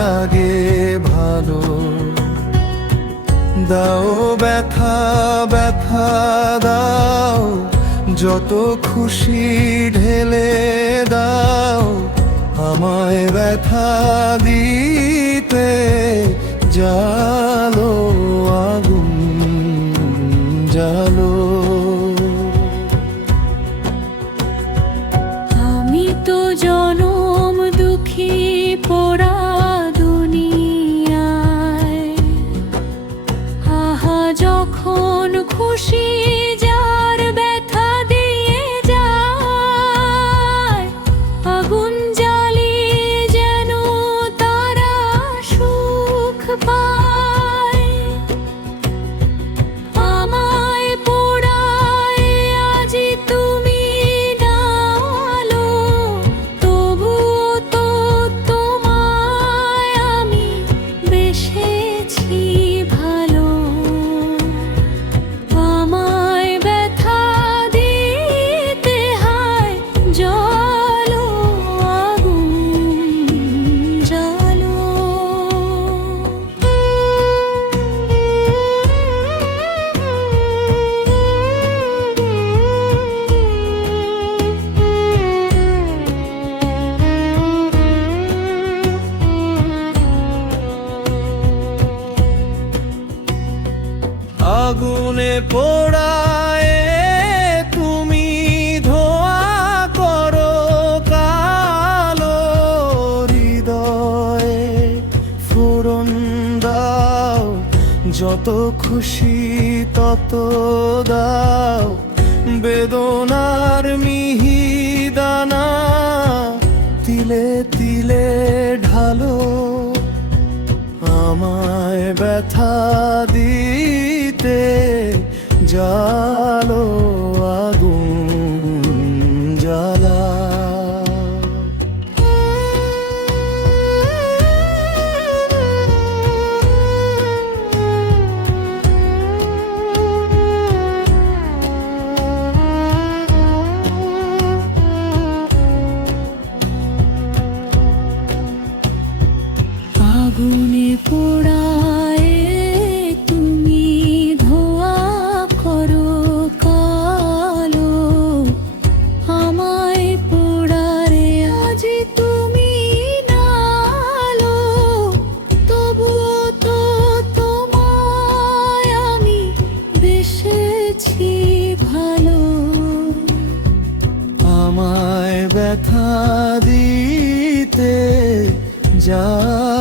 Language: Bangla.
লাগে ভালো। দাও ব্যথা ব্যথা দাও, যত খুশি ঢেলে দাও, আমায় ব্যথা দিতে জালো আগুন জালো। আমি তো জনম দুঃখী পোড়া দুনিয়ায়, আহা যখন খুশি যার ব্যথা দিয়ে যায়, আগুন জ্বালিয়ে যেন তারা সুখ পায়। আমায় পোড়ায় আজি তুমি ডালো, তবুও তো তোমায় আমি বেসেছি ভালো। আমায় ব্যথা দিতে হয় জ্বালো আগুন জ্বালো। আগুনে পোড়ায় তুমি ধোয়া করো কালো, হৃদয়ে ফোড়ন দাও, যত খুশি তত দাও, বেদনার মিহিদানা তিলে তিলে ঢালো। আমায় ব্যথা দিতে জালো আগুন জ্বালা। আগুনে পোড়ায় তুমি ধোয়া করো কালো, আমায় পোড়ারে আজি তুমি নালো, তবুও তো তোমায় আমি বেসেছি ভালো। আমায় ব্যথা দিতে জালো